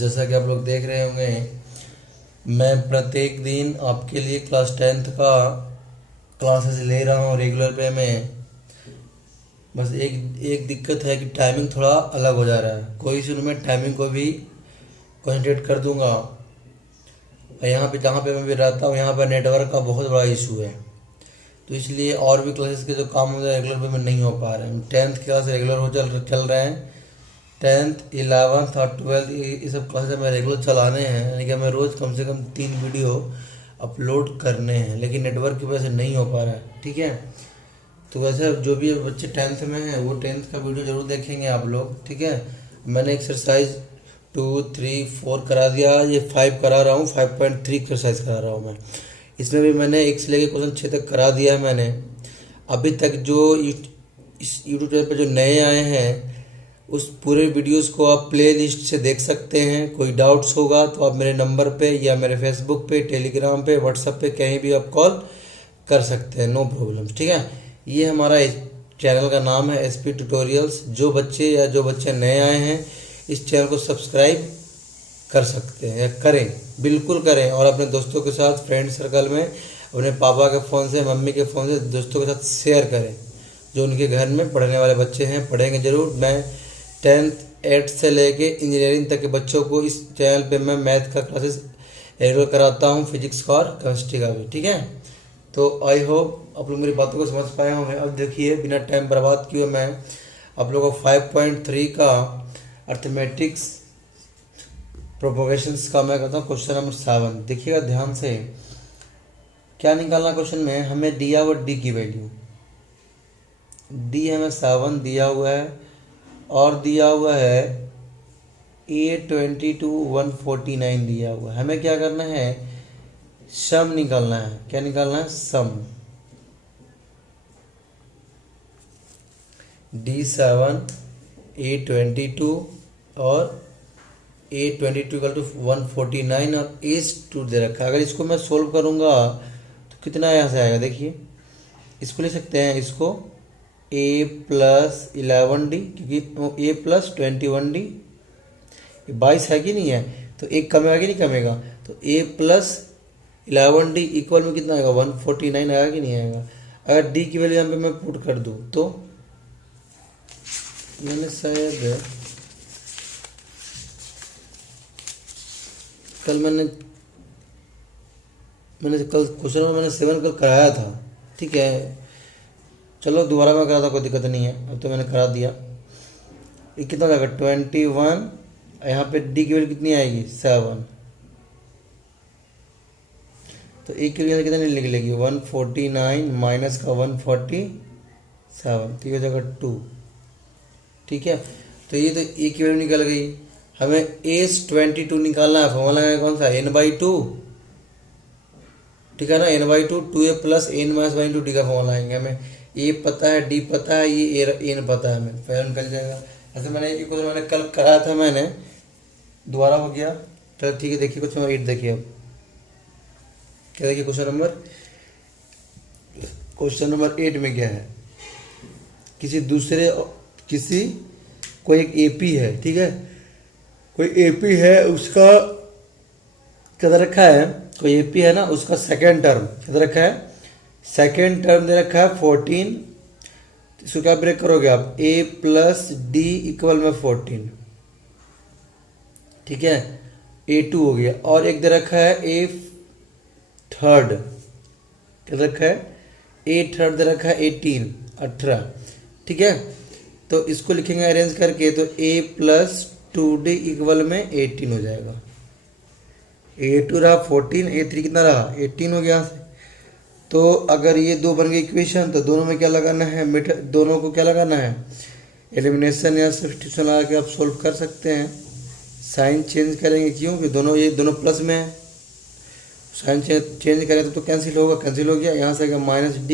जैसा कि आप लोग देख रहे होंगे, मैं प्रत्येक दिन आपके लिए क्लास 10th का क्लासेस ले रहा हूँ रेगुलर पे में। बस एक एक दिक्कत है कि टाइमिंग थोड़ा अलग हो जा रहा है। कोई इशू नहीं, मैं टाइमिंग को भी कंसंट्रेट कर दूंगा। और यहाँ पे जहाँ पे मैं भी रहता हूँ, यहाँ पर नेटवर्क का बहुत बड़ा इशू है, तो इसलिए और भी क्लासेस के जो काम होते हैं रेगुलर पे में नहीं हो पा रहे हैं। 10th क्लास रेगुलर हो चल रहे हैं। 10th 11th और 12th ये सब क्लासेस हमें रेगुलर चलाने हैं, यानी कि हमें रोज़ कम से कम 3 वीडियो अपलोड करने हैं, लेकिन नेटवर्क की वजह से नहीं हो पा रहा है। ठीक है, तो वैसे जो भी बच्चे 10th में हैं वो 10th का वीडियो जरूर देखेंगे आप लोग। ठीक है, मैंने एक्सरसाइज 2, 3, 4 करा दिया, ये 5 करा रहा हूँ, 5.3 एक्सरसाइज करा रहा हूँ मैं। इसमें भी मैंने 1 से लेकर क्वेश्चन 6 तक करा दिया है मैंने। अभी तक जो इस यूट्यूब चैनल पर जो नए आए हैं उस पूरे वीडियोस को आप प्ले लिस्ट से देख सकते हैं। कोई डाउट्स होगा तो आप मेरे नंबर पे या मेरे फेसबुक पे, टेलीग्राम पे, व्हाट्सएप पे कहीं भी आप कॉल कर सकते हैं, नो प्रॉब्लम। ठीक है, ये हमारा चैनल का नाम है SP ट्यूटोरियल्स। जो बच्चे नए आए हैं इस चैनल को सब्सक्राइब कर सकते हैं, या करें, बिल्कुल करें। और अपने दोस्तों के साथ, फ्रेंड सर्कल में, अपने पापा के फ़ोन से, मम्मी के फ़ोन से दोस्तों के साथ शेयर करें। जो उनके घर में पढ़ने वाले बच्चे हैं पढ़ेंगे ज़रूर। मैं 10th 8th से लेके इंजीनियरिंग तक के बच्चों को इस चैनल पे मैं मैथ का क्लासेस रेगुलर कराता हूँ, फिजिक्स का और केमिस्ट्री का भी। ठीक है, तो आई होप आप लोग मेरी बातों को समझ पाए होंगे। अब देखिए, बिना टाइम बर्बाद किए मैं आप लोगों को 5.3 का अर्थमेटिक्स प्रोपोगेशंस का मैं कहता हूँ क्वेश्चन नंबर 7। देखिएगा ध्यान से, क्या निकालना क्वेश्चन में हमें दिया हुआ डी की वैल्यू, डी हमें 7 दिया हुआ है और दिया हुआ है A22 149 दिया हुआ है। हमें क्या करना है, सम निकालना है। क्या निकालना है, सम। D7 A22 और A22 इक्वल टू 149 और A2 दे रखा है। अगर इसको मैं सोल्व करूंगा तो कितना यहाँ से आएगा, देखिए इसको ले सकते हैं, इसको A+11D, क्योंकि A+21D 22 है कि नहीं है, तो एक कमेगा कि नहीं कमेगा, तो A+11D इक्वल में कितना आएगा, 149 आएगा कि नहीं आएगा। अगर D की वैल्यू यहाँ पे मैं पुट कर दूँ तो मैंने शायद कल क्वेश्चन में मैंने 7 कल कराया था। ठीक है, चलो दोबारा मैं करा था, कोई दिक्कत नहीं है, अब तो मैंने करा दिया। ये कितना हो जाएगा, 21। यहाँ पे डी की वैल्यू कितनी आएगी, 7। तो एक की वैल्यू कितनी निकलेगी, 149 माइनस का 147, तो ये हो जाएगा 2। ठीक है, तो ये तो ए की वैल्यू निकल गई। हमें A22 निकालना है। फॉर्मूला है कौन सा, n/2। ठीक है ना, n/2 2a प्लस n-2d का फॉर्मूला आएंगे। हमें ए पता है, डी पता है, ये एन पता है, हमें पहले निकल जाएगा। ऐसे मैंने कल कराया था, मैंने दोबारा हो गया। चलो ठीक है, देखिए क्वेश्चन नंबर 8 देखिए। अब क्या देखिए क्वेश्चन नंबर 8 में क्या है, कोई एक एपी है। ठीक है, कोई एपी है, उसका क्या रखा है, कोई एपी है ना, उसका सेकेंड टर्म क्या रखा है, सेकेंड टर्म दे रखा है 14। इसको क्या ब्रेक करोगे आप, A+D इक्वल में 14। ठीक है, A2 हो गया। और एक दे रखा है A थर्ड, क्या रखा है, A थर्ड दे रखा है 18। ठीक है, तो इसको लिखेंगे अरेंज करके, तो A+2D इक्वल में 18 हो जाएगा। A2 रहा 14, A3 कितना रहा, 18 हो गया। तो अगर ये दो बन गई इक्वेशन, तो दोनों में क्या लगाना है, दोनों को क्या लगाना है, एलिमिनेशन या सब्स्टिट्यूशन लगा के आप सोल्व कर सकते हैं। साइन चेंज करेंगे, क्यों, कि ये दोनों प्लस में है। साइन चेंज करें तो कैंसिल होगा, कैंसिल हो गया। यहाँ से आएगा -D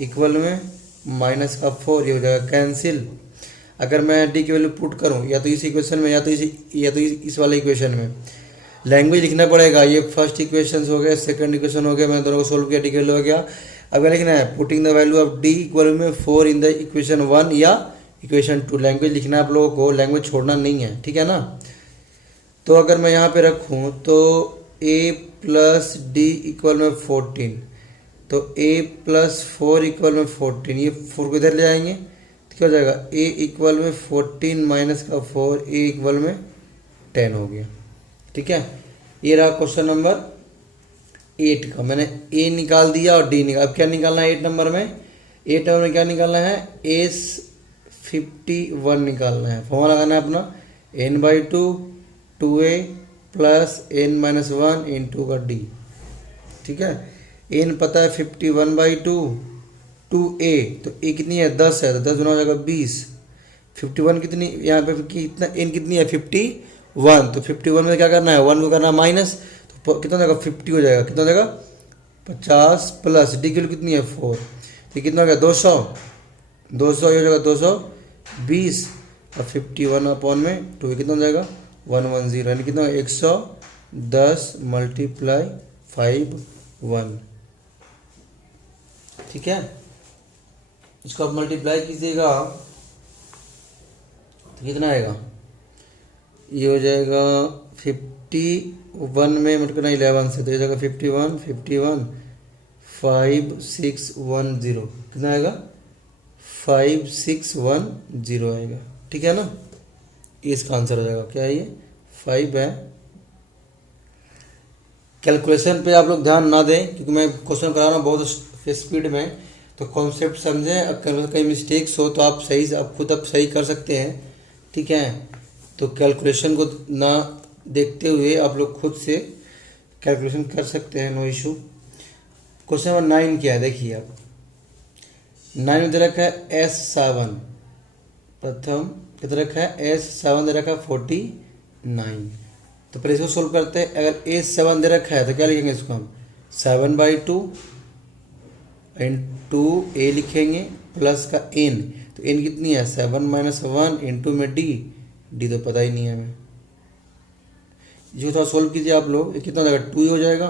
इक्वल में -4, ये हो जाएगा कैंसिल। अगर मैं D की वैल्यू पुट करूँ या तो इस इक्वेशन में या तो इस वाले इक्वेशन में, लैंग्वेज लिखना पड़ेगा। ये फर्स्ट इक्वेशन हो गया, सेकंड इक्वेशन हो गया, मैंने दोनों को सोल्व किया, डी की वैल्यू हो गया। अब लिखना है putting the value of D equal में 4 इन द इक्वेशन 1 या इक्वेशन 2। लैंग्वेज लिखना है आप लोगों को, लैंग्वेज छोड़ना नहीं है, ठीक है ना। तो अगर मैं यहाँ पे रखूँ तो a प्लस डी इक्वल में 14, तो a प्लस 4 इक्वल में 14, ये 4 को इधर ले आएंगे तो क्या हो जाएगा, a इक्वल में 14 माइनस का 4, a इक्वल में 10 हो गया। ठीक है, ये रहा क्वेश्चन नंबर 8 का। मैंने a निकाल दिया और d निकाल, अब क्या निकालना है 8 नंबर में, 8 नंबर में क्या निकालना है, एस 51 निकालना है। फॉर्मूला लगाना है अपना n/2 2a plus n minus 1 into का d। ठीक है, n पता है 51/2 2a, तो a कितनी है 10 है, तो 10 गुना हो जाएगा 20। 51 कितनी यहाँ पे कितना n कितनी है 51, तो 51 में क्या करना है 1 को करना है माइनस, तो कितना हो जाएगा 50 हो जाएगा, कितना हो जाएगा 50 प्लस डी की वैल्यू कितनी है 4, तो कितना हो गया 200, 200 हो जाएगा 220 और 51 अपॉन में 2 कितना हो जाएगा 110, यानी कितना 110 मल्टीप्लाई 51। ठीक है, इसको आप मल्टीप्लाई कीजिएगा तो कितना आएगा, ये हो जाएगा 51 में मतलब 11 से, तो ये जाएगा 51 51 5610, कितना आएगा 5610 आएगा। ठीक है ना, इसका आंसर हो जाएगा, क्या है ये 5 है। कैलकुलेशन पे आप लोग ध्यान ना दें क्योंकि मैं क्वेश्चन करा रहा हूँ बहुत स्पीड में, तो कॉन्सेप्ट समझें, अगर कहीं मिस्टेक्स हो तो आप सही, आप खुद आप सही कर सकते हैं। ठीक है, तो कैलकुलेशन को ना देखते हुए आप लोग खुद से कैलकुलेशन कर सकते हैं, नो इशू। क्वेश्चन नंबर 9 क्या है देखिए आप, 9 में दे रखा है S7, प्रथम कितना रखा है S7 दे रखा है 49, तो पहले इसको सोल्व करते हैं। अगर A7 दे रखा है तो क्या लिखेंगे इसको हम 7/2 इंटू a लिखेंगे प्लस का n, तो n कितनी है 7 माइनस 1 इंटू में d तो पता ही नहीं है हमें, जो थोड़ा सोल्व कीजिए आप लोग, कितना हो जाएगा 2 हो जाएगा,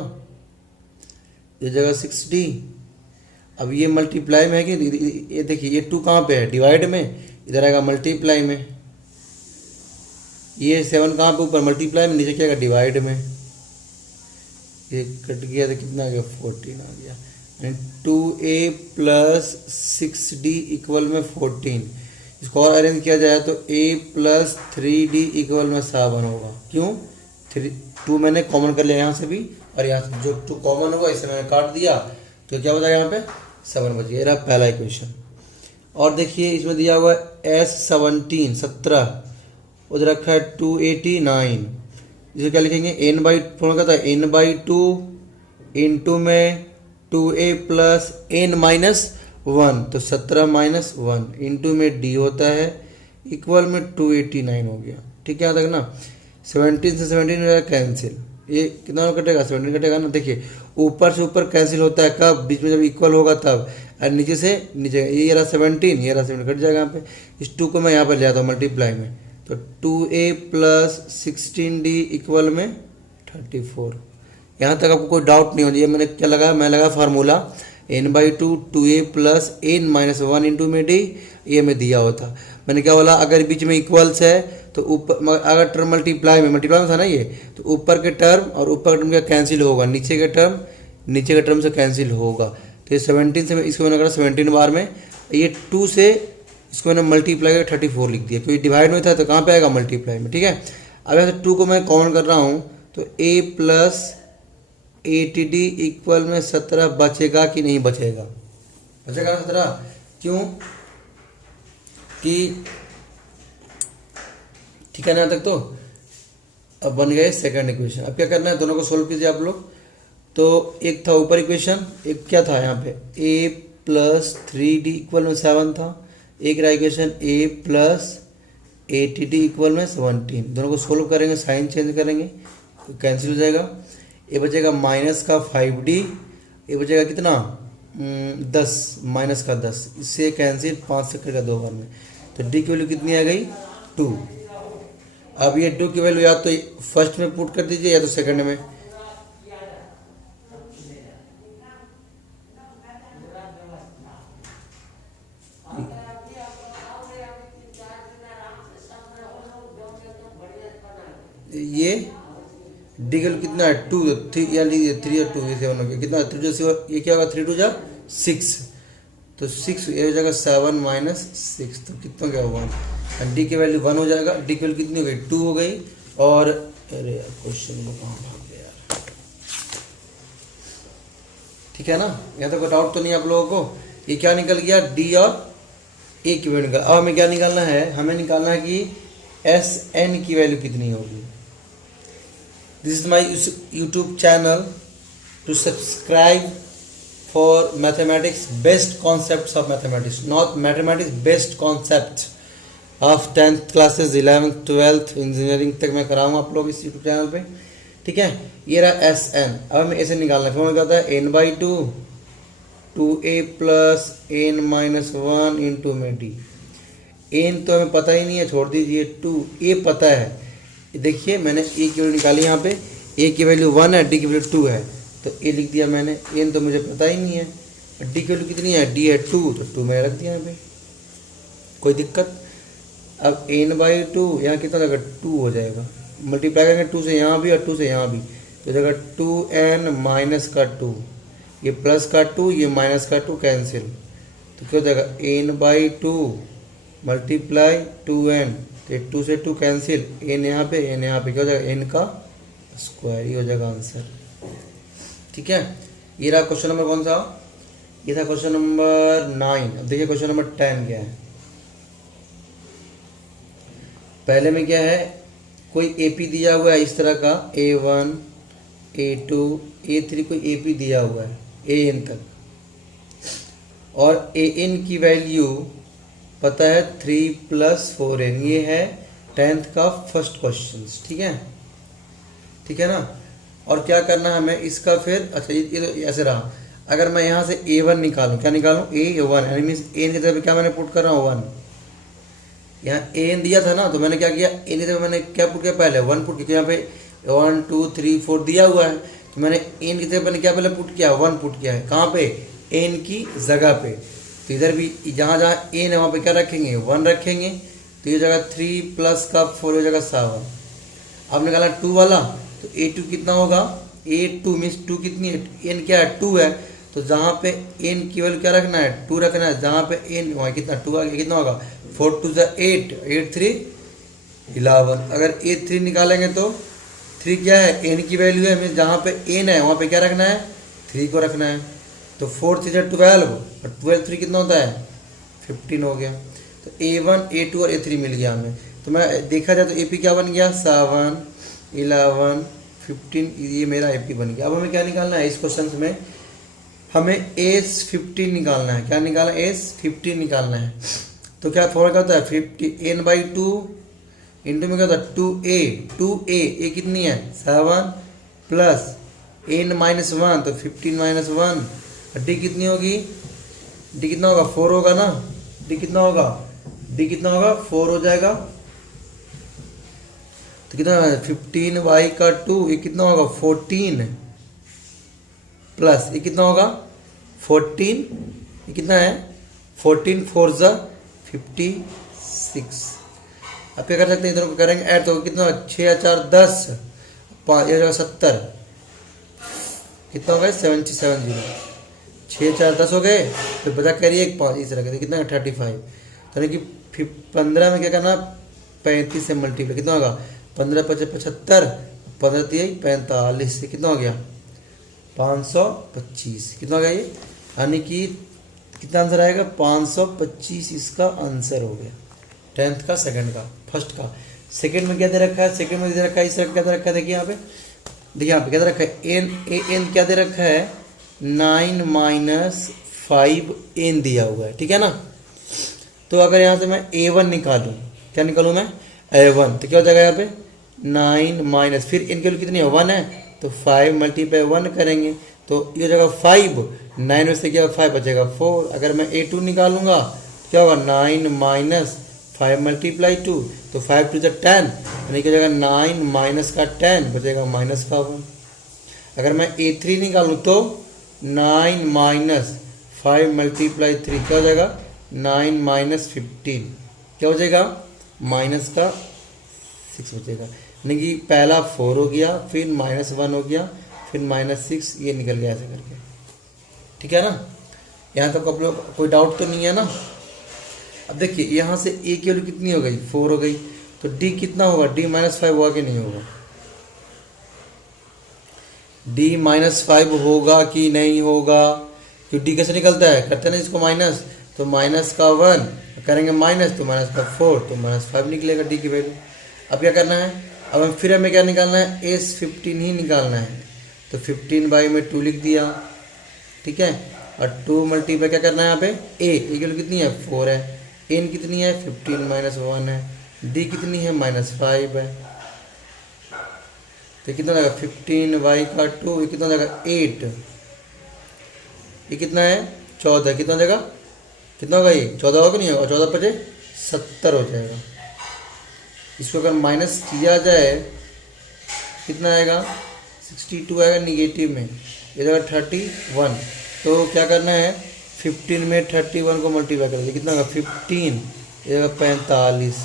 ये जगह 6d। अब ये मल्टीप्लाई में है कि ये देखिए ये 2 कहाँ पे है डिवाइड में, इधर आएगा मल्टीप्लाई में, ये 7 कहाँ पे ऊपर मल्टीप्लाई में, नीचे क्या आएगा डिवाइड में, ये कट गया तो कितना आ गया 14 आ गया, 2a प्लस 6d इक्वल में 14। इसको और अरेंज किया जाए तो a प्लस 3d इक्वल में 7 होगा। क्यों 2 मैंने कॉमन कर लिया यहाँ से भी, और यहाँ से जो 2 कॉमन होगा इसे मैंने काट दिया, तो क्या बचा यहाँ पे 7 बच गया। ये रहा पहला इक्वेशन। और देखिए इसमें दिया हुआ है S17 17, उधर रखा है 289, इसे क्या लिखेंगे n/2 इंटू में 2a प्लस n माइनस 1, तो 17 माइनस 1 इंटू में d होता है इक्वल में 289 हो गया। ठीक है, यहाँ तक ना। 17 से 17 हो जाएगा कैंसिल, ये कितना कटेगा 17 कटेगा ना। देखिए ऊपर से ऊपर कैंसिल होता है कब, बीच में जब इक्वल होगा तब, और नीचे से नीचे, ये रहा 17, ये रहा 17 कट जाएगा यहाँ पे। इस 2 को मैं यहाँ पर ले आता हूँ मल्टीप्लाई में, तो 2a प्लस 16d इक्वल में 34। यहाँ तक आपको कोई डाउट नहीं हो जाए। मैंने क्या लगाया, मैं लगा formula n/2 2a plus n minus 1 into में d, ये में दिया होता। मैंने क्या बोला, अगर बीच में इक्वल्स है तो ऊपर, अगर टर्म मल्टीप्लाई में था ना ये, तो ऊपर के टर्म और ऊपर के टर्म का कैंसिल होगा, नीचे के टर्म से कैंसिल होगा। तो ये 17 से इसको मैंने करा 17 बार में, ये 2 से इसको मैंने मल्टीप्लाई कर 34 लिख दिया, क्योंकि डिवाइड में था तो कहाँ पे आएगा मल्टीप्लाई में। ठीक है, अब यहाँ से 2 को मैं कॉमन कर रहा हूँ, तो a प्लस 8d इक्वल में 17 बचेगा कि नहीं बचेगा, बचेगा 17। क्यों कि ठीक है ना तक। तो अब बन गए सेकंड इक्वेशन। अब क्या करना है, दोनों को सोल्व कीजिए आप लोग। तो एक था ऊपर इक्वेशन, एक क्या था यहाँ पे a प्लस 3d इक्वल में 7 था, एक रहा equation a plus 8d equal में 17। दोनों को सोल्व करेंगे, साइन चेंज करेंगे तो कैंसिल हो जाएगा। ये बचेगा माइनस का 5d, ये बचेगा कितना 10 माइनस का 10, इससे कैंसिल 5 से कटेगा 2 बार में, तो d की वैल्यू कितनी आ गई 2। अब ये 2 की वैल्यू या तो फर्स्ट में पुट कर दीजिए या तो सेकंड में। ये डी की वैल्यू कितना है 2, तो 3 या लीजिए 3 या 2 ये 7 हो गया, कितना 3 टू जा ये क्या होगा 3 टू जा 6, तो 6 ये हो जाएगा 7 माइनस 6, तो कितना क्या हुआ, डी की वैल्यू 1 हो जाएगा, डी की वैल्यू कितनी हो गई 2 हो गई। और अरे यार क्वेश्चन को कहाँ भाग गया यार, ठीक है ना, यहाँ तक डाउट तो नहीं आप लोगों को। ये क्या निकल गया डी और ए की वैल्यू निकल। अब हमें क्या निकालना है, हमें निकालना है कि एस एन की वैल्यू कितनी होगी। This is my YouTube channel, to subscribe for mathematics best concepts of mathematics, not mathematics best concept of 10th classes 11th 12th engineering तक मैं कराऊंगा आप लोग इस यूट्यूब चैनल पे, ठीक है। ये रहा एस एन। अब हमें ऐसे निकालना है, फिर हमें क्या होता है n/2 2a plus n minus 1 into में डी। n तो हमें पता ही नहीं है, छोड़ दीजिए, 2a पता है। देखिए मैंने a की वैल्यू निकाली, यहाँ पे a की वैल्यू 1 है, d की वैल्यू 2 है, तो a लिख दिया मैंने, n तो मुझे पता ही नहीं है, d की वैल्यू कितनी है, d है 2, तो 2 मैंने रख दिया यहाँ पे, कोई दिक्कत। अब n/2 यहाँ कितना लगा 2 हो जाएगा, मल्टीप्लाई करेंगे 2 से यहाँ भी और 2 से यहाँ भी, तो जगह 2n माइनस का 2, ये प्लस का 2 ये माइनस का 2 कैंसिल, तो क्या हो जाएगा n/2 मल्टीप्लाई 2n, तो 2 से 2 कैंसिल, n यहाँ पे n यहाँ पे, क्या हो जाएगा n का स्क्वायर, ये हो जाएगा आंसर, ठीक है। ये रहा क्वेश्चन नंबर कौन सा, ये था क्वेश्चन नंबर 9। अब देखिए क्वेश्चन नंबर 10 क्या है। पहले में क्या है, कोई AP दिया हुआ है इस तरह का A1 A2 A3, कोई AP दिया हुआ है AN तक, और AN की वैल्यू पता है 3 + 4n, ये है 10th का फर्स्ट क्वेश्चन, ठीक है, ठीक है ना। और क्या करना है हमें इसका, फिर अच्छा ये तो ऐसे रहा, अगर मैं यहाँ से A1 निकालूँ, क्या निकालूँ A1, यानी मीन्स एन की जगह पे क्या मैंने पुट कर रहा हूँ 1, यहाँ एन दिया था ना, तो मैंने क्या किया, एन की जगह मैंने क्या पुट किया, पहले 1 पुट किया, यहाँ पे 1 2 3 4 दिया हुआ है, तो मैंने एन की जगह मैंने क्या पहले पुट किया 1 पुट किया है, कहाँ पे एन की जगह पे, तो इधर भी जहाँ जहाँ एन है वहाँ पे क्या रखेंगे 1 रखेंगे, तो ये जगह 3 + का 4 हो जाएगा 7। अब निकाला 2 वाला, तो A2 कितना होगा, A2 मीन्स 2 कितनी है, एन क्या है 2 है, तो जहाँ पे एन की वैल्यू क्या रखना है 2 रखना है, जहाँ पे एन वहाँ कितना 2 आ गया, कितना होगा 4 2 8 8 3 11। अगर A3 निकालेंगे तो 3 क्या है n की वैल्यू है, मीन्स जहाँ पे n है वहाँ पे क्या रखना है 3 को रखना है, तो 4 3 12 और 12 3 कितना होता है 15 हो गया। तो A1 A2 और A3 मिल गया हमें, तो मैं देखा जाए तो AP क्या बन गया 7 11 15, ये मेरा AP बन गया। अब हमें क्या निकालना है इस क्वेश्चन में, हमें S15 निकालना है, क्या निकालना है S15 निकालना है। तो क्या फॉर्मूला क्या होता है 50 n/2 इंटू में क्या होता है 2a a कितनी है 7 प्लस n माइनस 1, तो 15 माइनस 1, d कितनी होगी, d कितना होगा 4 होगा ना, d कितना होगा 4 हो जाएगा, तो कितना 15y का 2, ये कितना होगा 14 प्लस ये कितना होगा 14, ये कितना है 14 4 ज़ा 56। अब क्या कर सकते हैं, इधर को करेंगे ऐड, तो कितना 6 4 10 5 ये होगा 70, कितना हो गया 770, 6 4 10 हो गए, फिर बचा करिए 1 5 इस रखे, कितना 35, तो यानी कि 15 में क्या करना 35 से मल्टीप्लाई, कितना होगा 15 5 75, 15 3 45, से कितना हो गया 525, कितना हो गया ये, यानी कि कितना आंसर आएगा 525, इसका आंसर हो गया 10th का सेकंड का, फर्स्ट का। सेकंड में क्या दे रखा है, सेकंड में दे रखा है इस तरह क्या दे रखा है, देखिए यहाँ पे, देखिए यहाँ पे क्या दे रखा है एन क्या दे रखा है 9 माइनस 5n दिया हुआ है, ठीक है ना। तो अगर यहाँ से मैं A1 निकालूँ, क्या निकालूँ मैं A1, तो क्या हो जाएगा यहाँ पे 9 माइनस, फिर इनके लिए कितनी है 1 है, तो 5 मल्टीप्लाई 1 करेंगे, तो ये हो जाएगा 5, 9 में से क्या 5 बचेगा 4। अगर मैं A2 निकालूंगा क्या होगा 9 माइनस 5 मल्टीप्लाई 2, तो 5 2 10, यानी कि हो जाएगा 9 माइनस का 10 बचेगा माइनस का 1। अगर मैं A3 निकालूँ तो 9 माइनस 5 मल्टीप्लाई 3 क्या हो जाएगा 9 माइनस 15, क्या हो जाएगा माइनस का 6 बचेगा। यानी कि पहला 4 हो गया, फिर -1 हो गया, फिर -6, ये निकल गया ऐसे करके। ठीक है ना, यहाँ तक आप लोग कोई डाउट तो नहीं है ना। अब देखिए यहाँ से ए की वैल्यू कितनी हो गई, 4 हो गई, तो डी कितना होगा, डी -5 होगा कि नहीं होगा, डी -5 होगा कि नहीं होगा, क्योंकि डी कैसे निकलता है, करते हैं ना इसको माइनस, तो माइनस का 1 करेंगे माइनस, तो माइनस का 4, तो -5 निकलेगा डी की वैल्यू। अब क्या करना है, अब फिर हमें क्या निकालना है, S15 ही निकालना है, तो 15/2 लिख दिया। ठीक है, और 2 मल्टीप्लाई क्या करना है यहाँ पे, ए की वैल्यू कितनी है, 4 है, एन कितनी है, 15 - 1 है, डी कितनी है, -5 है, तो कितना जाएगा 15/2, ये कितना जाएगा 8, ये कितना है 14, कितना जाएगा, कितना होगा ये 14 होगा कि नहीं होगा, 14 × 5 = 70 हो जाएगा। इसको अगर माइनस किया जाए कितना आएगा, 62 आएगा नेगेटिव में, ये जाएगा 31, तो क्या करना है 15 में 31 को मल्टीप्लाई कर दीजिए, कितना होगा 15, ये जाएगा 45,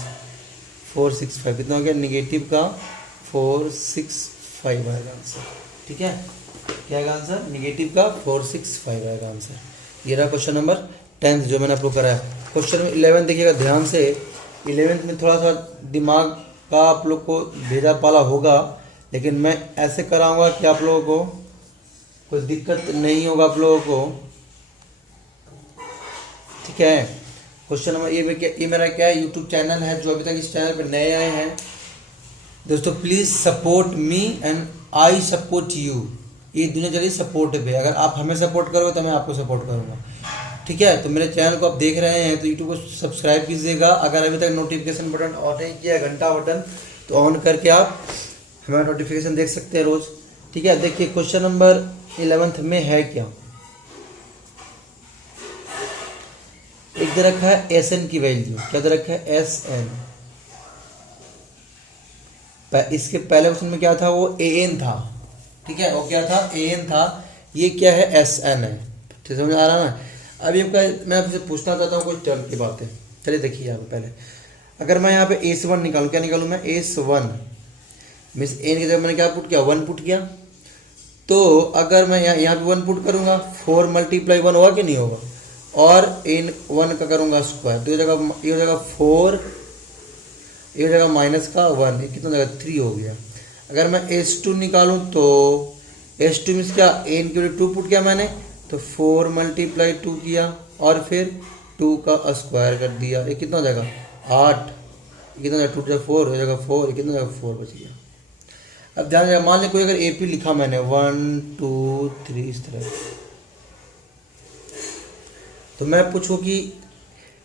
465, कितना हो गया नेगेटिव का 465 आएगा आंसर। ठीक है, क्या आएगा आंसर, नेगेटिव का 465 आएगा आंसर। ये रहा क्वेश्चन नंबर 10 जो मैंने आपको कराया। क्वेश्चन 11 देखिएगा ध्यान से, 11th में थोड़ा सा दिमाग का आप लोग को भेजा पाला होगा, लेकिन मैं ऐसे कराऊंगा कि आप लोगों को कोई दिक्कत नहीं होगा आप लोगों को। ठीक है, क्वेश्चन नंबर ये मेरा क्या है, यूट्यूब चैनल है, जो अभी तक इस चैनल पर नए आए हैं दोस्तों, please support me and I support you. ये दुनिया चलिए सपोर्ट पे, अगर आप हमें सपोर्ट करोगे तो मैं आपको सपोर्ट करूँगा। ठीक है, तो मेरे चैनल को आप देख रहे हैं तो यूट्यूब को सब्सक्राइब कीजिएगा। अगर अभी तक नोटिफिकेशन बटन ऑन नहीं किया, घंटा बटन, तो ऑन करके आप हमारा नोटिफिकेशन देख सकते हैं रोज़। ठीक है, देखिए क्वेश्चन नंबर 11th में है क्या, एक दे रखा है SN की वैल्यू, क्या दे रखा है SN, इसके पहले क्वेश्चन में क्या था, वो AN था। ठीक है, वो क्या था, AN था, ये क्या है SN है। ठीक समझ आ रहा ना। अभी मैं आपसे पूछना चाहता हूँ कुछ टर्म की बातें। चलिए देखिए यहाँ पे पहले, अगर मैं यहाँ पे S1 निकालूँ, क्या निकालूँ मैं, S1 मीन्स एन की जगह मैंने क्या पुट किया, 1 पुट किया, तो अगर मैं यहाँ पे 1 पुट करूँगा, 4 × 1 होगा कि नहीं होगा, और इन 1 का करूँगा स्क्वायर, तो ये हो जाएगा 4, ये हो जाएगा माइनस का 1, ये कितना जाएगा 3 हो गया। अगर मैं S2 निकालूँ तो S2 मीन्स क्या, एन की वैल्यू 2 पुट किया मैंने, तो 4 × 2 किया, और फिर 2 का स्क्वायर कर दिया, ये कितना हो जाएगा 8, ये कितना जाएगा 2 × 4 हो जाएगा 4, ये कितना जाएगा 4 बच गया। अब ध्यान रखिए, मान लें कोई अगर AP लिखा मैंने 1 2 3 इस तरह, तो मैं पूछूं कि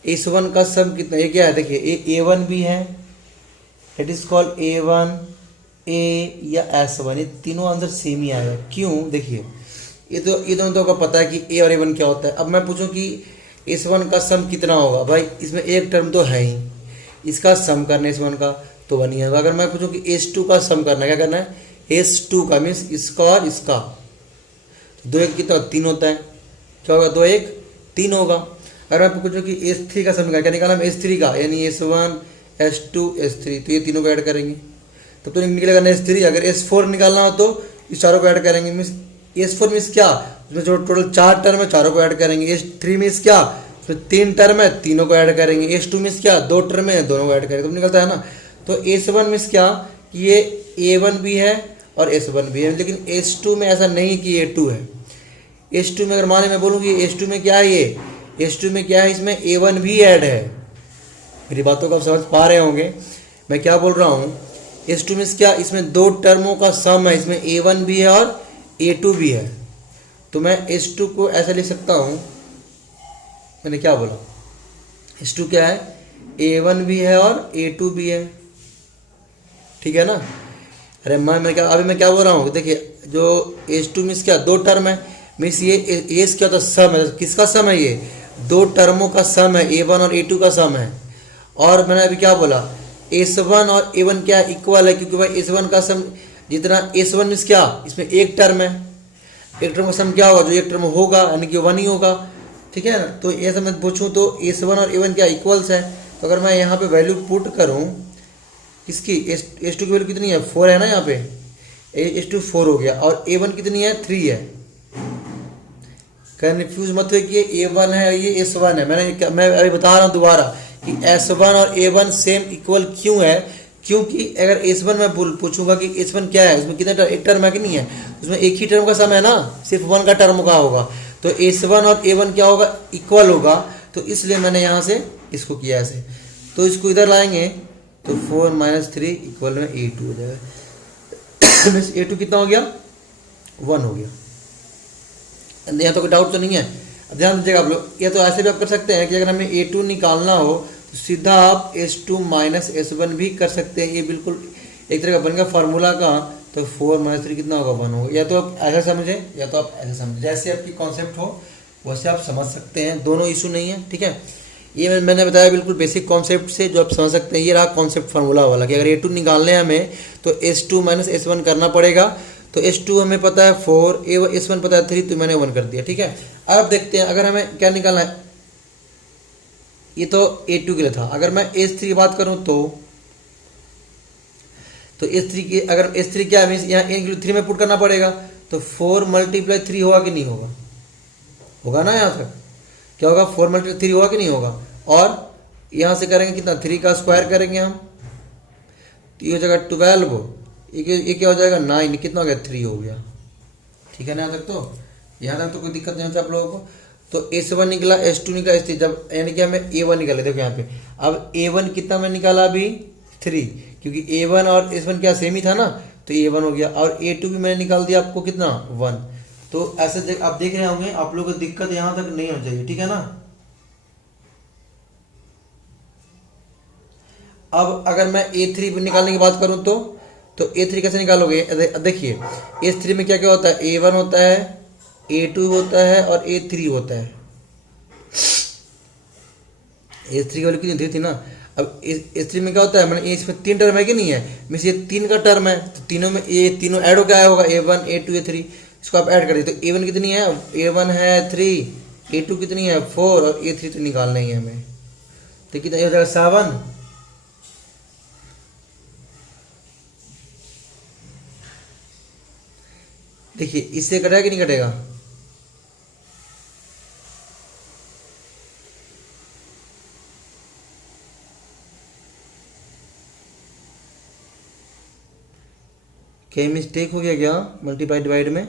S1 का सम कितना, ये क्या है, देखिए A1 भी है, it is called A1 A या S1, ये तीनों आंसर सेम ही आएगा। क्यों, देखिए ये दोनों तो का पता है कि A और A1 क्या होता है। अब मैं पूछूं कि S1 का सम कितना होगा, भाई इसमें एक टर्म तो है ही, इसका सम करना है S1 का तो 1 ही होगा। अगर मैं पूछूं कि S2 का सम करना है, क्या करना है, S2 का मीन्स इसका और इसका, तो 2 1 कितना 3 होता है, क्या होगा 2 1 3 होगा। अगर मैं पूछूं कि S3 का सम निकालना, क्या निकाला S3 का, यानी S1 S2 S3, तो ये तीनों को ऐड करेंगे तब तो निकलेगा S3। अगर S4 निकालना हो तो इस चारों को ऐड करेंगे, मीन्स S4 मीन्स क्या, इसमें जो टोटल 4 टर्म है चारों को ऐड करेंगे। S3 मीन्स क्या, इसमें 3 टर्म है तीनों को ऐड करेंगे। S2 मीन्स क्या, 2 टर्म है दोनों को ऐड करेंगे, तो निकलता है ना। तो S1 मीन्स क्या, कि ये A1 भी है और S1 भी है, लेकिन S2 में ऐसा नहीं कि A2 है। S2 में अगर माने मैं बोलूँ कि S2 में क्या है, ये S2 में क्या है, इसमें A1 भी ऐड है। मेरी बातों को आप समझ पा रहे होंगे मैं क्या बोल रहा हूँ। S2 मीन्स क्या, इसमें 2 टर्मों का सम है, इसमें A1 भी है और A2 भी है। तो मैं S2 को ऐसा लिख सकता हूँ, मैंने क्या बोला, S2 क्या है, A1 भी है और A2 भी है, ठीक है ना। अरे मैं क्या, अभी मैं क्या बोल रहा हूँ, देखिए जो S2 मीन्स क्या, 2 टर्म है, मीन्स ये क्या होता है, सम है। किसका सम है, ये 2 टर्मों का सम है, A1 और A2 का सम है। और मैंने अभी क्या बोला, S1 और A1 क्या इक्वल है, क्योंकि भाई S1 का सम जितना, S1 मीन्स क्या, इसमें एक टर्म है, एक टर्म का सम क्या होगा, जो एक टर्म होगा यानी कि 1 ही होगा, ठीक है ना। तो ऐसा मैं पूछूँ तो S1 और A1 क्या इक्वल्स है। तो अगर मैं यहाँ पे वैल्यू पुट करूँ किसकी, एस टू की वैल्यू कितनी है, 4 है ना यहाँ पे, एस टू 4 हो गया, और ए वन कितनी है, 3 है। कन्फ्यूज मत हो कि ये ए वन है ये एस वन है, मैं अभी बता रहा हूँ दोबारा कि एस वन और ए वन सेम इक्वल क्यों है, क्योंकि अगर एस वन मैं पूछूंगा कि एस वन क्या है, उसमें कितने टर्म, एक टर्म है कि नहीं है, उसमें एक ही टर्म का सम है ना, सिर्फ वन का टर्म का होगा, तो एस वन और ए वन क्या होगा, इक्वल होगा, तो इसलिए मैंने यहाँ से इसको किया ऐसे। तो इसको इधर लाएंगे तो 4 - 3 इक्वल में A2 हो जाएगा। A2 कितना हो गया, 1 हो गया। यहाँ तो कोई डाउट तो नहीं है। अब ध्यान दीजिएगा आप लोग, या तो ऐसे भी आप कर सकते हैं कि अगर हमें A2 निकालना हो तो सीधा आप S2 - S1 भी कर सकते हैं, ये बिल्कुल एक तरह का बन गया फार्मूला का। तो 4 - 3 कितना होगा, 1 होगा। या तो आप ऐसा समझें या तो आप ऐसा समझें, जैसे आपकी कॉन्सेप्ट हो वैसे आप समझ सकते हैं, दोनों इशू नहीं है, ठीक है। ये मैंने बताया बिल्कुल बेसिक कॉन्सेप्ट से जो आप समझ सकते हैं। ये रहा कॉन्सेप्ट फार्मूला वाला कि अगर A2 निकालने हैं हमें तो S2 - S1 करना पड़ेगा। तो S2 हमें पता है 4, S1 पता है 3, तो मैंने 1 कर दिया, ठीक है। अब देखते हैं अगर हमें क्या निकालना है, ये तो A2 के लिए था। अगर मैं S3 की बात करूं तो S3 की, अगर S3 क्या है, यहाँ इन 3 में पुट करना पड़ेगा, तो 4 × 3 होगा कि नहीं होगा, होगा ना। यहाँ तक क्या होगा, 4 × 3 होगा कि नहीं होगा। और यहाँ से करेंगे कितना, 3 का स्क्वायर करेंगे हम, तो ये हो जाएगा 12, ये क्या हो जाएगा 9, कितना हो गया 3 हो गया, ठीक है ना। यहाँ तक तो कोई दिक्कत नहीं होती आप लोगों को। तो S1 निकला, S2 निकला, S3, जब यानी कि हमें A1 निकाले, देखो यहाँ पे अब A1 कितना मैं निकाला अभी 3, क्योंकि A1 और S1 क्या सेम ही था ना, तो A1 हो गया। और A2 भी मैंने निकाल दिया आपको कितना 1। तो ऐसे आप देख रहे होंगे, आप लोगों को दिक्कत यहाँ तक नहीं होनी चाहिए, ठीक है ना। अब अगर मैं A3 निकालने की बात करूं तो A3 कैसे निकालोगे, देखिए S3 में क्या क्या होता है, A1 होता है, A2 होता है और A3 होता है। S3 की वैल्यू कितनी थी ना। अब S3 में क्या होता है, मैंने इसमें 3 टर्म है कि नहीं है, मीन्स ये 3 का टर्म है, तो तीनों में ये तीनों ऐड हो क्या होगा, A1 A2 A3, इसको आप ऐड कर दीजिए। तो A1 कितनी है, A1 है 3, A2 कितनी है 4 और A3 तो निकालना ही है हमें, तो कितना हो जाएगा 7। देखिए इससे कटेगा कि नहीं कटेगा, क्या मिस्टेक हो गया क्या, मल्टीप्लाई डिवाइड में।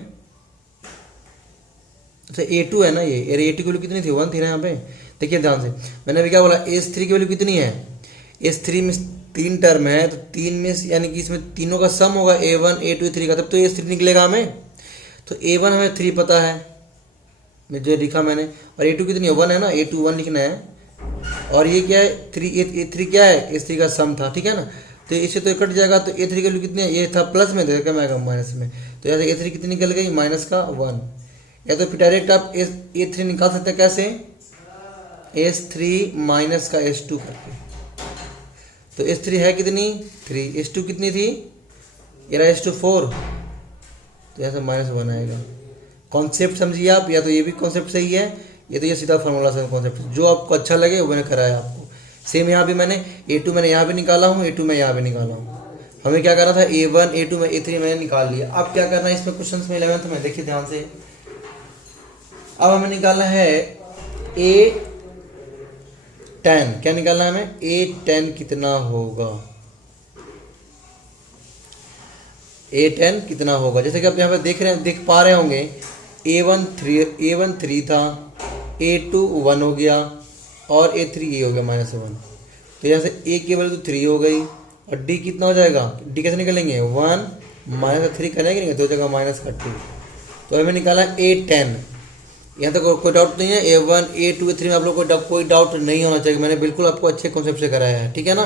अच्छा A2 है ना, ये अरे A2 की वैल्यू कितनी थी, 1 थी ना यहाँ पे। देखिए ध्यान से, मैंने अभी क्या बोला, S3 की वैल्यू कितनी है, S3 में 3 टर्म है, तो 3 में यानी कि इसमें तीनों का सम होगा A1 A2 A3 का, तब तो S3 निकलेगा हमें। तो A1 हमें 3 पता है, मैं जो लिखा मैंने, और A2 कितनी है 1 है ना, A2 1 लिखना है। और ये क्या है 3, A3 क्या है, S3 का सम था, ठीक है ना। तो इससे तो कट जाएगा, तो A3 की वैल्यू कितनी है, ये था प्लस में, तो क्या आएगा माइनस में, तो यहाँ से A3 कितनी निकल गई, -1। या तो फिर डायरेक्ट आप A3 निकाल सकते हैं, कैसे, S3 माइनस का S2 करके। तो S3 है कितनी 3, S2 कितनी थी, ये रहा S2 4, तो यहाँ से -1 आएगा। कॉन्सेप्ट समझिए आप, या तो ये भी कॉन्सेप्ट सही है, ये तो ये सीधा फार्मूला से कॉन्सेप्ट, जो आपको अच्छा लगे वो मैंने कराया आपको। सेम यहाँ भी मैंने A2 मैंने यहाँ भी निकाला हूँ, A2 मैं यहाँ भी निकाला हूँ। हमें क्या करना था, A1 A2 में A3 मैंने निकाल लिया। अब क्या करना है इसमें क्वेश्चन में 11th में, देखिए ध्यान से। अब हमें निकालना है A10, क्या निकालना है हमें, A10 कितना होगा, A10 कितना होगा। जैसे कि आप यहाँ पे देख पा रहे होंगे, A1 3 था, A2 1 हो गया और A3 ये हो गया -1। तो यहाँ से A की वैल्यू तो 3 हो गई, और D कितना हो जाएगा, D कैसे निकलेंगे, 1 -3 करेंगे, तो हो जाएगा -2। तो हमें निकाला A10। यहाँ तक कोई डाउट नहीं है, A1 A2 A3 में आप लोग को कोई डाउट नहीं होना चाहिए, मैंने बिल्कुल आपको अच्छे कॉन्सेप्ट से कराया है, ठीक है ना।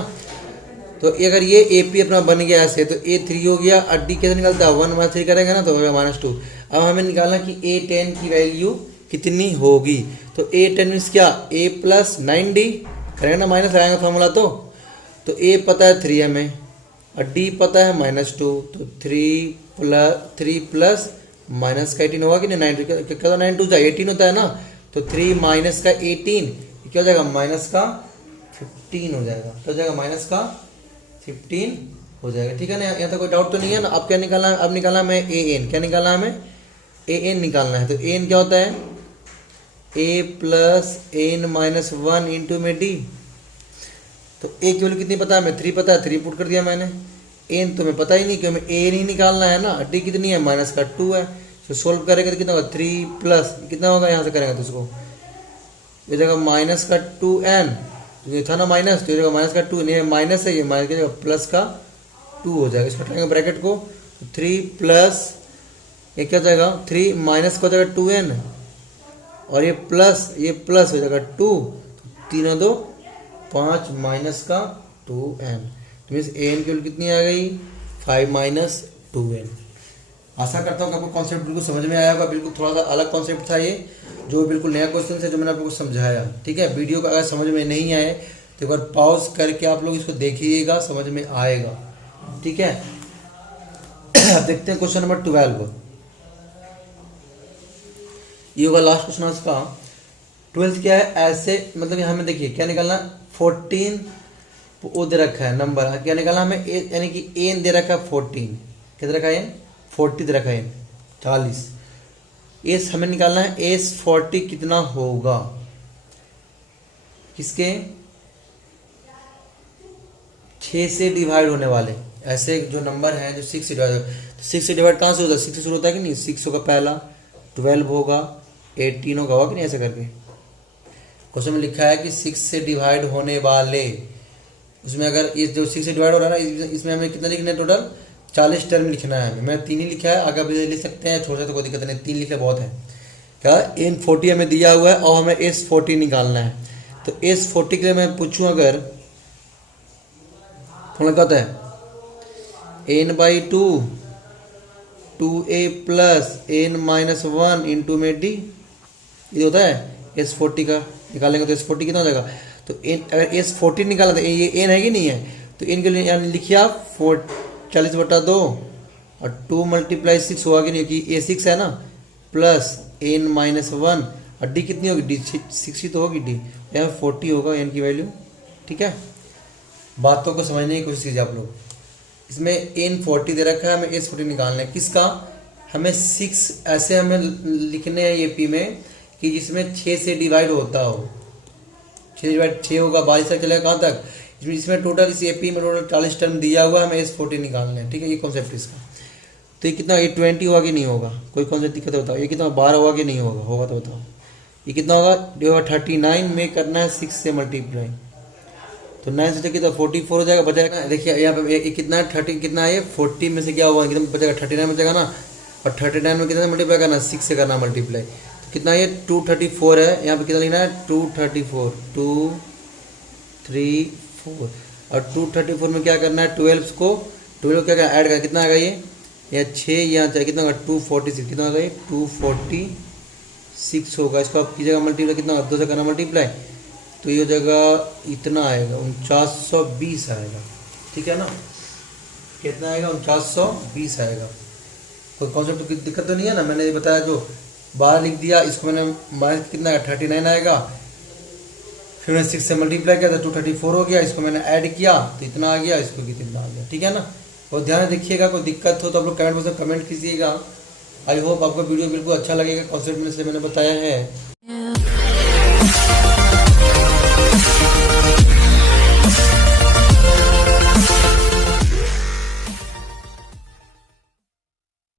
तो अगर ये AP अपना बन गया ऐसे, तो A3 हो गया, और D कैसे निकलता है, 1 - 3 करेंगे ना, तो होगा -2। अब हमें निकालना कि A10 की वैल्यू कितनी होगी। तो A10 मीन्स क्या, A + 9D करेंगे ना, माइनस आएगा फॉर्मूला। तो A पता है 3 हमें, और D पता है -2, तो 3 प्लस माइनस का 18 होगा कि नहीं, 9 क्या 9 2 18 होता है ना, तो 3 माइनस का 18 क्या हो जाएगा, -15 हो जाएगा, क्या हो जाएगा, 15 हो जाएगा। ठीक है ना, यहाँ तक कोई डाउट तो नहीं है ना। अब क्या निकालना है, अब निकालना है हमें ए एन। क्या निकालना है हमें, ए एन निकालना है। तो ए एन क्या होता है, a plus n minus one into में डी। तो ए की वैल्यू कितनी पता है हमें, 3 पता है, 3 पुट कर दिया मैंने। एन तो हमें पता ही नहीं, क्योंकि हमें ए नहीं निकालना है ना। डी कितनी है, माइनस का 2 है। तो सोल्व करेंगे तो कितना होगा, 3 प्लस कितना होगा, यहाँ से करेंगे तो उसको ये जगह माइनस का 2n, ये था ना माइनस, तो ये जगह माइनस का 2, नहीं माइनस है, ये माइनस की जगह प्लस का 2 हो जाएगा। इसको हटाएंगे ब्रैकेट को, 3 प्लस ये क्या हो जाएगा, 3 माइनस का हो जाएगा 2n, और ये प्लस हो जाएगा 2, तीनों दो 5 माइनस का 2n। तो मीन्स एन की वैल्यू कितनी आ गई, 5 माइनस 2n। आशा करता हूँ कि आपको कॉन्सेप्ट बिल्कुल समझ में आया होगा। बिल्कुल थोड़ा सा अलग कॉन्सेप्ट था ये, जो बिल्कुल नया क्वेश्चन है जो मैंने आपको समझाया। ठीक है, वीडियो को अगर समझ में नहीं आए तो एक बार पॉज करके आप लोग इसको देखिएगा, समझ में आएगा। ठीक है, अब देखते हैं क्वेश्चन नंबर 12। ये होगा लास्ट क्वेश्चन आज का। 12 क्या है, ऐसे मतलब यहाँ में देखिए क्या निकालना, 14 वो दे रखा है नंबर, क्या निकालना हमें, यानी कि एन दे रखा है 14, क्या दे रखा है, 40 दे रखा है, 40। एस हमें निकालना है, एस 40 कितना होगा, किसके 6 से डिवाइड होने वाले ऐसे जो नंबर हैं जो 6 से डिवाइड, तो 6 से डिवाइड कहाँ से होता है, 6 से शुरू होता है कि नहीं। 6 होगा पहला, 12 होगा, 18 होगा कि नहीं, ऐसे करके क्वेश्चन में लिखा है कि 6 से डिवाइड होने वाले, उसमें अगर ये जो 6 से डिवाइड हो रहा है ना, इसमें हमें कितना लिखना है, टोटल 40 टर्म लिखना है हमें। मैं 3 ही लिखा है, आगे भी लिख सकते हैं, छोड़ सकते तो कोई दिक्कत नहीं, 3 लिखना बहुत है। क्या एन 40 हमें दिया हुआ है और हमें एस 40 निकालना है। तो एस 40 के लिए मैं पूछूं अगर, फॉर्मूला क्या होता है, n by 2 a plus n minus 1 into में डी, ये होता है एस 40 का। निकालेंगे तो एस 40 कितना हो जाएगा, तो एन अगर एस 40 निकाला तो ये एन है कि नहीं है, तो एन के लिए लिखिए आप 40/2 और 2 मल्टीप्लाई 6 होगा कि नहीं, कि ए 6 है ना, प्लस एन माइनस 1 और डी कितनी होगी, डी 60 तो होगी, डी यहाँ 40 होगा एन की वैल्यू। ठीक है, बातों को समझने की कोशिश कीजिए आप लोग। इसमें एन 40 दे रखा है, हमें एस 40 निकालना है, किसका, हमें 6 ऐसे हमें लिखने हैं ये पी में कि जिसमें 6 से डिवाइड होता हो, 6 डिवाइड 6 होगा, 22 तक चलेगा कहाँ तक, इसमें टोटल इस एपी में टोटल 40 टर्म दिया हुआ है, हमें एस 40 निकालना है। ठीक है, ये कॉन्सेप्ट इसका। तो ये कितना, ये 20 होगा कि नहीं होगा, कोई कॉन्सेप्ट दिक्कत है बताओ, ये कितना 12 होगा कि नहीं होगा, होगा तो बताओ, ये कितना होगा, जो होगा 39 में करना है 6 से मल्टीप्लाई, तो 9 से कितना 44 हो जाएगा, बचेगा। देखिए यहाँ पे ये कितना है, 30 कितना है, ये 40 में से क्या हुआ, कितना बचेगा, 39 बचेगा ना, और 39 में कितना मल्टीप्लाई करना, 6 से करना मल्टीप्लाई, तो कितना ये 234 है, यहाँ पे कितना लिखना है 234, 234, और 234 में क्या करना है, 12 को क्या करना, ऐड करना, कितना आएगा ये, या 6 यहाँ चाहिए, कितना होगा 246, कितना होगा ये 246 होगा। इसको आप कीजिएगा मल्टीप्लाई, कितना होगा 2 से करना मल्टीप्लाई, तो ये जगह इतना आएगा 4920 आएगा। ठीक है ना, कितना आएगा 4920 आएगा। कोई कॉन्सेप्ट की दिक्कत तो नहीं है ना, मैंने ये बताया जो 12 लिख दिया, इसको मैंने माइनस कितना है 39 आएगा, फिर मैंने 6 से मल्टीप्लाई किया तो 234 हो गया, इसको मैंने ऐड किया तो इतना आ गया, इसको कितना आ गया। ठीक है ना, और ध्यान रखिएगा, कोई दिक्कत हो तो आप लोग कमेंट बॉक्स में कमेंट कीजिएगा। आई होप आपको वीडियो बिल्कुल अच्छा लगेगा, कॉन्सेप्ट में से मैंने बताया है।